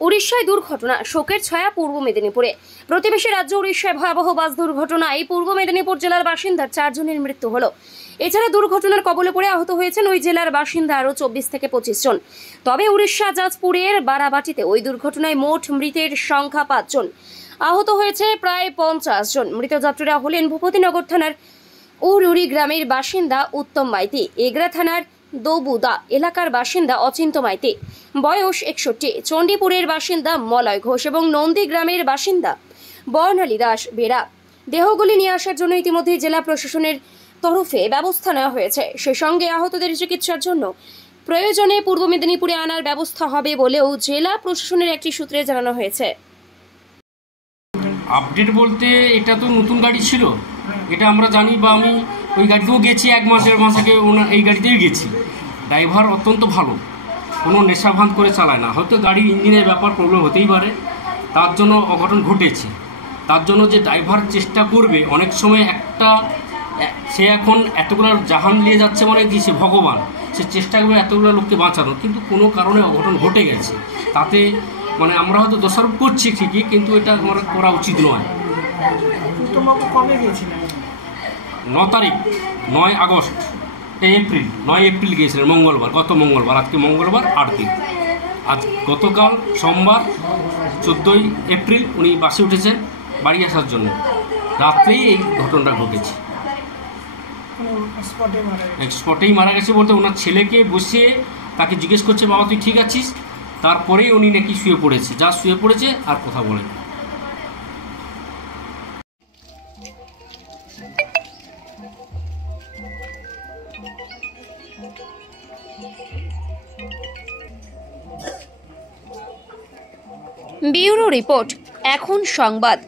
উড়িষ্যায় দুর্ঘটনা, শোকের ছায়া পূর্ব মেদিনীপুরে। প্রতিবেশী রাজ্য উড়িষ্যায় ভয়াবহ বাস দুর্ঘটনায় পূর্ব মেদিনীপুর জেলার বাসিন্দার 4 জনের মৃত্যু হলো। এছাড়া দুর্ঘটনার কবলে পড়ে আহত হয়েছেন ওই জেলার বাসিন্দা আরও 24 থেকে 25 জন। তবে উড়িষ্যা জাজপুরের বারাবাটিতে ওই দুর্ঘটনায় মোট মৃতের সংখ্যা 5 জন, আহত হয়েছে প্রায় 50 জন। মৃত যাত্রীরা হলেন ভূপতিনগর থানার উড়ুরি গ্রামের বাসিন্দা উত্তম মাইতি, এগরা থানার দৌবুদা এলাকার বাসিন্দা অচিন্ত মাইতি, বয়স 61, চণ্ডীপুরের বাসিন্দা মলয় ঘোষ এবং নন্দী গ্রামের বাসিন্দা বর্ণালী দাস বেরা। দেহগুলি নিয়ে আসার জন্য ইতিমধ্যে জেলা প্রশাসনের তরফে ব্যবস্থা নেওয়া হয়েছে। সে সঙ্গে আহতদের চিকিৎসার জন্য প্রয়োজনে পূর্ব মেদিনীপুরে আনার ব্যবস্থা হবে বলেও জেলা প্রশাসনের একটি সূত্রে জানানো হয়েছে। আপডেট বলতে এটা তো নতুন গাড়ি ছিল, এটা আমরা জানি, বা আমি ওই গাড়িতেও গেছি 1 মাস 1.5 মাস আগে, এই গাড়িতেই গেছি। ড্রাইভার অত্যন্ত ভালো, কোনো নেশাভান করে চালায় না। হয়তো গাড়ির ইঞ্জিনের ব্যাপার প্রবলেম হতেই পারে, তার জন্য অঘটন ঘটেছে। তার জন্য যে ড্রাইভার চেষ্টা করবে, অনেক সময় সে এখন এতগুলো জাহান নিয়ে যাচ্ছে মানে কি সে ভগবান, সে চেষ্টা করবে এতগুলো লোককে বাঁচানোর, কিন্তু কোনো কারণে অঘটন ঘটে গেছে। তাতে মানে আমরা হয়তো দোষারোপ করছি ঠিকই, কিন্তু এটা আমার করা উচিত নয়। 9 তারিখ 9 আগস্ট 9 এপ্রিল গিয়েছিলেন মঙ্গলবার, গত মঙ্গলবার। আজকে মঙ্গলবার 8 দিন। আজ গতকাল সোমবার 14 এপ্রিল উনি বাসে উঠেছেন বাড়ি আসার জন্য। রাত্রেই এই ঘটনাটা ঘটেছে। স্পটেই মারা গেছে বলতে ওনার ছেলেকে বসিয়ে তাকে জিজ্ঞেস করছে, বাবা তুই ঠিক আছিস? তারপরেই উনি নাকি শুয়ে পড়েছে, যা শুয়ে পড়েছে আর কথা বলেন। ব্যুরো রিপোর্ট, এখন সংবাদ।